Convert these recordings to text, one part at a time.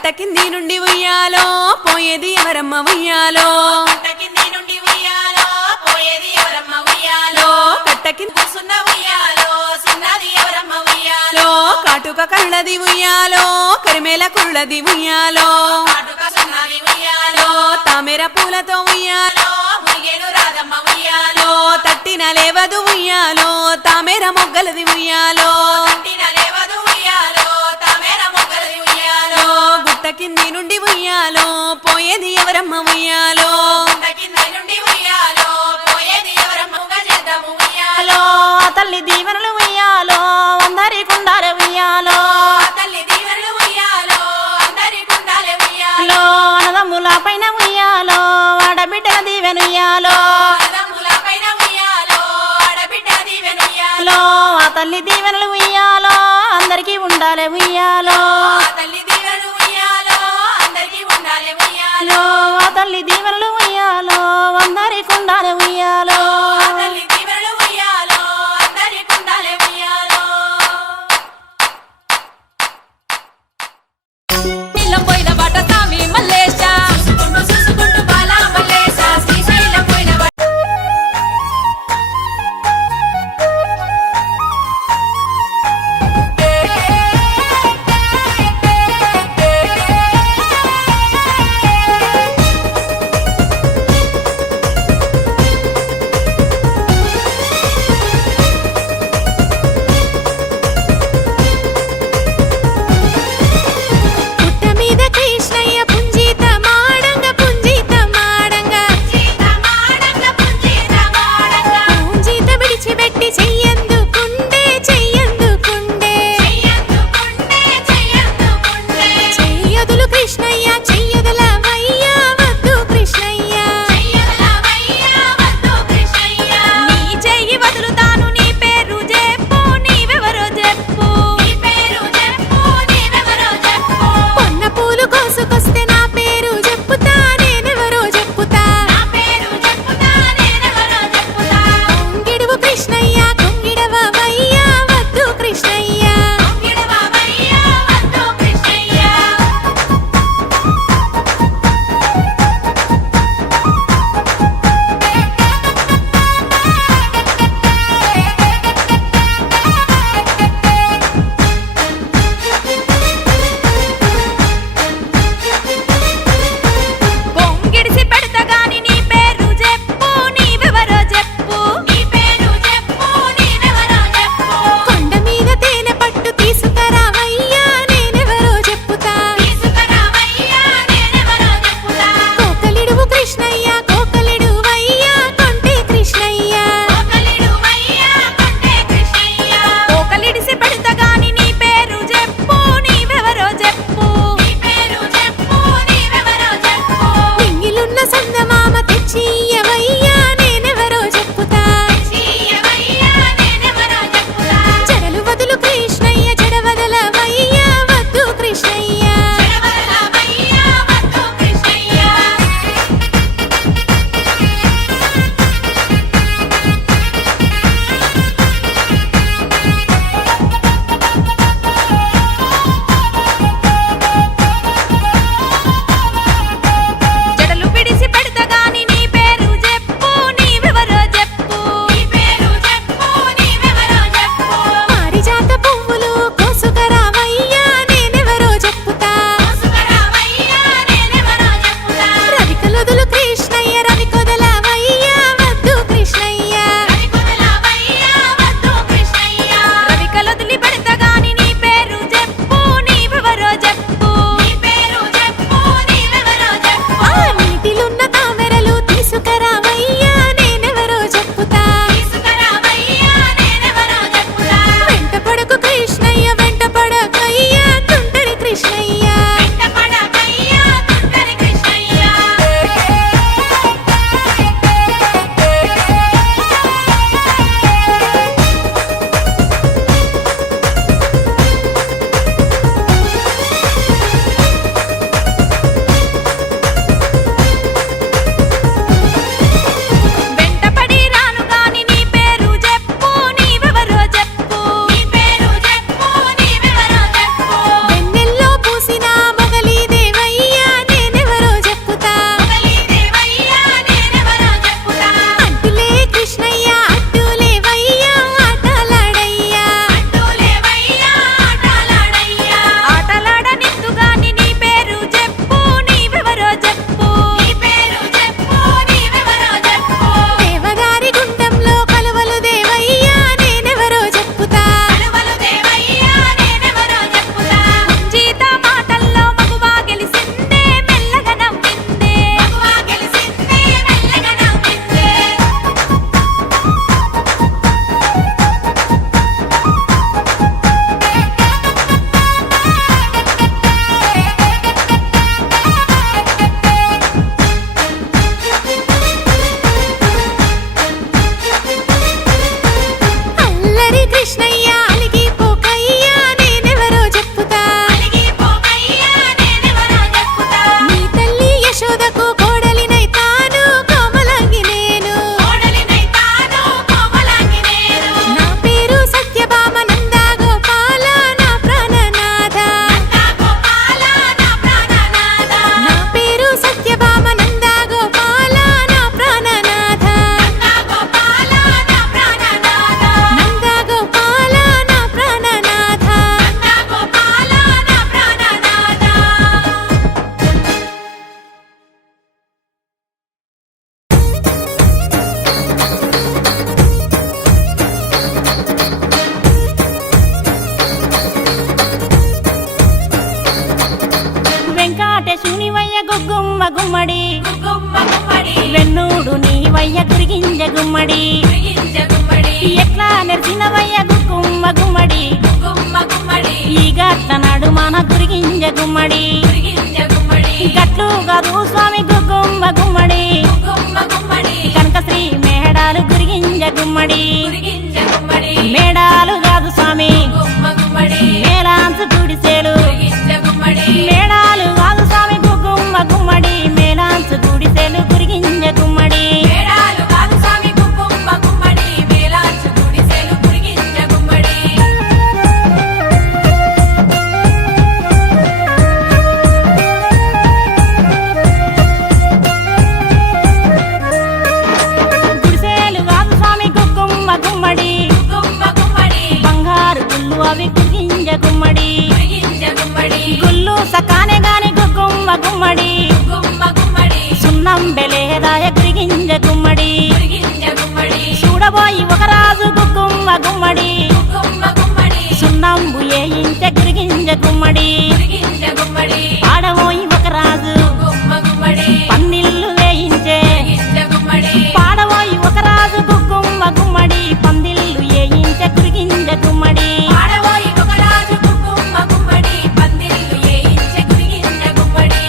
కట్ట కింది నుండి ఉయ్యాలో పోయేది ఎవరమ్మ ఉయ్యాలో కట్ట కింది నుండి ఉయ్యాలో పోయేది ఎవరమ్మ ఉయ్యాలో కట్ట కింద కూసున్న ఉయ్యాలో సున్నది ఎవరమ్మ ఉయ్యాలో కాటుక కళ్ళది ఉయ్యాలో కరిమేల కుళ్ళది ఉయ్యాలో కాటుక సున్నది ఉయ్యాలో తామెర పూలతో ఉయ్యాలో మురిగేను రాధమ్మ ఉయ్యాలో తట్టిన లేవదు ఉయ్యాలో తామెర మొగ్గలది ఉయ్యాలో తట్టిన లేవదు ఉయ్యాలో తామేర మొగ్గలది ఉయ్యాలో గుట్ట కింది నుండి ఉయ్యాలో పోయేది ఎవరమ్మ ఉయ్యాలో కట్ట కింద నుండి ఉయ్యాలో పోయేది ఎవరమ్మ చేద్దాము ఉయ్యాలో తల్లి దీవెనలు ఉయ్యాలో అందరి కుండాలే ఉయ్యాలో తల్లి దీవెనలు ఉయ్యాలో అందరి కుండాలే ఉయ్యాలో అన్నదమ్ముల పైన ఉయ్యాలో ఆడబిడ్డల దీవెన ఉయ్యాలో అదమ్ముల పైన ఉయ్యాలో ఆడబిడ్డ దీవెన ఉయ్యాలో ఆ తల్లి దీవెనలు ఉయ్యాలో అందరికీ ఉండాలే ఉయ్యాలో తల్లి దీవెనలు ఉయ్యాలో అందరికీ ఉండాలి ఉయ్యాలో ఆ తల్లి దీవెనలు ఉయ్యాలో అందరికి ఉండాలే ఉయ్యాలో తల్లి దీవెనలు ఉయ్యాలో అందరికీ ఉండాలి ఉయ్యాలో నీలం పోయిన బాట సామి మల్లేశ చూసుకుంటూ బాలా మల్లేశ శ్రీశైలం పోయిన గుమ్మడి గుమ్మ గుమ్మడి వెన్నూడు నీవయ్య గురిగింజ గుమ్మడి గింజ గుమ్మడి ఎట్లా నెరిసినవయ్య గుమ్మ గుమ్మడి గుమ్మ గుమ్మడి ఈ గట్ల నడుమన గురిగింజ గుమ్మడి గింజ గుమ్మడి గట్లు కాదు స్వామి గుమ్మ గుమ్మడి గుమ్మ గుమ్మడి కనకశ్రీ మేడాలు గురిగింజ గుమ్మడి గింజ గుమ్మడి మేడాలు కాదు స్వామి గుమ్మ గుమ్మడి మేళాంచు గుడిసెలు గింజ గుమ్మడి మేడాలు కాదు స్వామి గుమ్మ గుమ్మడి మేళాంచు గుడిసెలు గురిగింజ గుమ్మడి మేడాలు కాదు స్వామి గుమ్మ గుమ్మడి మేలాచు గుడిసెలు గింజ గుమ్మడి గుడిసెలు కాదు స్వామి గుమ్మ గుమ్మడి గుమ్మ గుమ్మడి బంగారు గుళ్ళు అవి గురిగింజ గుమ్మడి గింజ గుమ్మడి గుళ్ళు సకానే గాని గుమ్మ గుమ్మడి గుమ్మ గుమ్మడి సున్నం బెలేదాయ గురిగింజ గుమ్మడి గింజ గుమ్మడి చూడబోయి ఒక రాజు గుమ్మ గుమ్మడి గుమ్మ గుమ్మడి సున్నంబు ఏయించే గురిగింజ గుమ్మడి గింజ గుమ్మడి ఆడబోయి ఒక రాజు గుమ్మ గుమ్మడి పందిళ్ళు వేయించే గింజ గుమ్మడి పాడబోయి ఒక రాజు గుమ్మ గుమ్మడి పందిళ్ళు ఏయించే గురిగింజ గుమ్మడి ఆడబోయి ఒక రాజు గుమ్మ గుమ్మడి పందిళ్ళు ఏయించే గింజ గుమ్మడి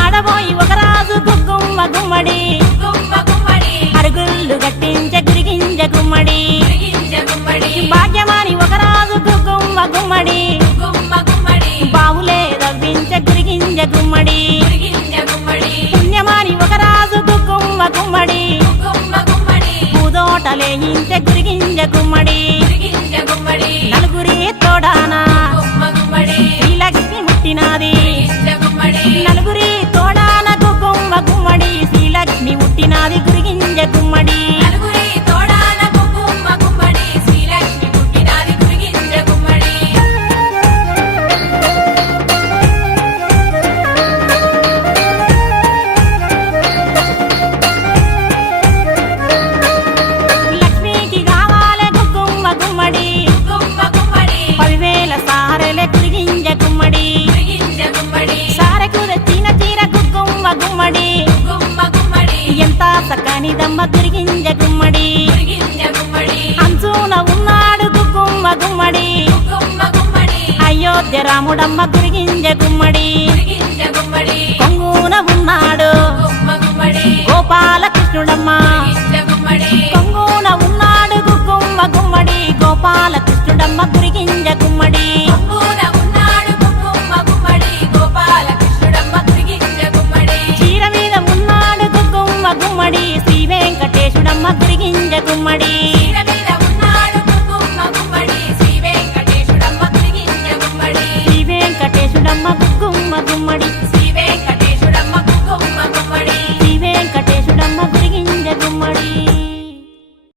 ఆడబోయి ఒక రాజు గుమ్మ గుమ్మడి గుమ్మ గుమ్మడి అరుగుళ్ళు గట్టించే గురిగింజ గుమ్మడి గింజ గుమ్మడి భాగ్యమాని ఒక రాజు గుమ్మ గుమ్మడి గుమ్మ గుమ్మడి బావులే రవ్వించే గురిగింజ గుమ్మడి గింజ గుమ్మడి పుణ్యమాని ఒక రాజు గుమ్మ గుమ్మడి గుమ్మ గుమ్మడి పూదోటలేయించే గురిగింజ గుమ్మడి గింజ గుమ్మడి నలుగురి తోడానా గుమ్మ గుమ్మడి శ్రీలక్ష్మి ముట్టినాది గింజ గుమ్మడి నలుగురి తోడాన గుమ్మ గుమ్మడి శ్రీలక్ష్మి ముట్టినాది గురిగింజ గుమ్మడి నలుగురి తోడాన గుమ్మ గుమ్మడి శ్రీలక్ష్మి పుట్టినాది గింజ గుమ్మడి లక్ష్మికి కావాలే గుమ్మ గుమ్మడి గుమ్మ గుమ్మడి 10,000 సారెలే గురిగింజ గుమ్మడి గింజ గుమ్మడి సారెకు తెచ్చిన చీర గుమ్మ గుమ్మడి గుమ్మ గుమ్మడి ఎంత సక్కనిదమ్మ గురిగింజ గుమ్మడి గింజ గుమ్మడి అంచున ఉన్నాడు గుమ్మ గుమ్మడి గుమ్మ గుమ్మడి అయోధ్య రాముడమ్మ గురిగింజ గుమ్మడి గింజ గుమ్మడి కొంగున ఉన్నాడు